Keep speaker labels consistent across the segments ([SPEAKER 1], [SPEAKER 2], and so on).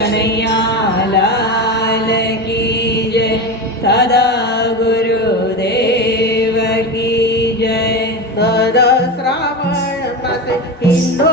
[SPEAKER 1] कनैयालाल की जय सदा गुरुदेव की जय
[SPEAKER 2] सदा श्रावण मासे हिंदू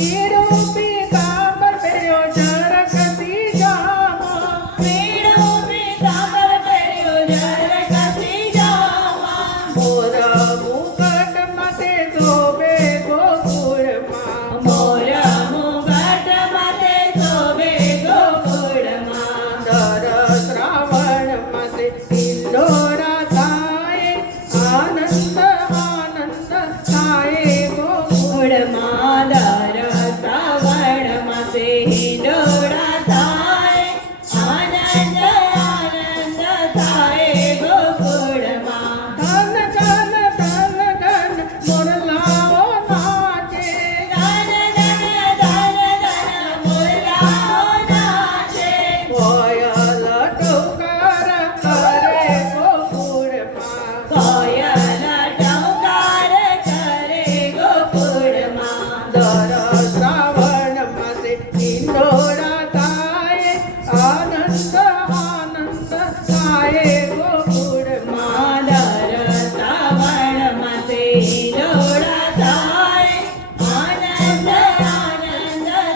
[SPEAKER 2] Quero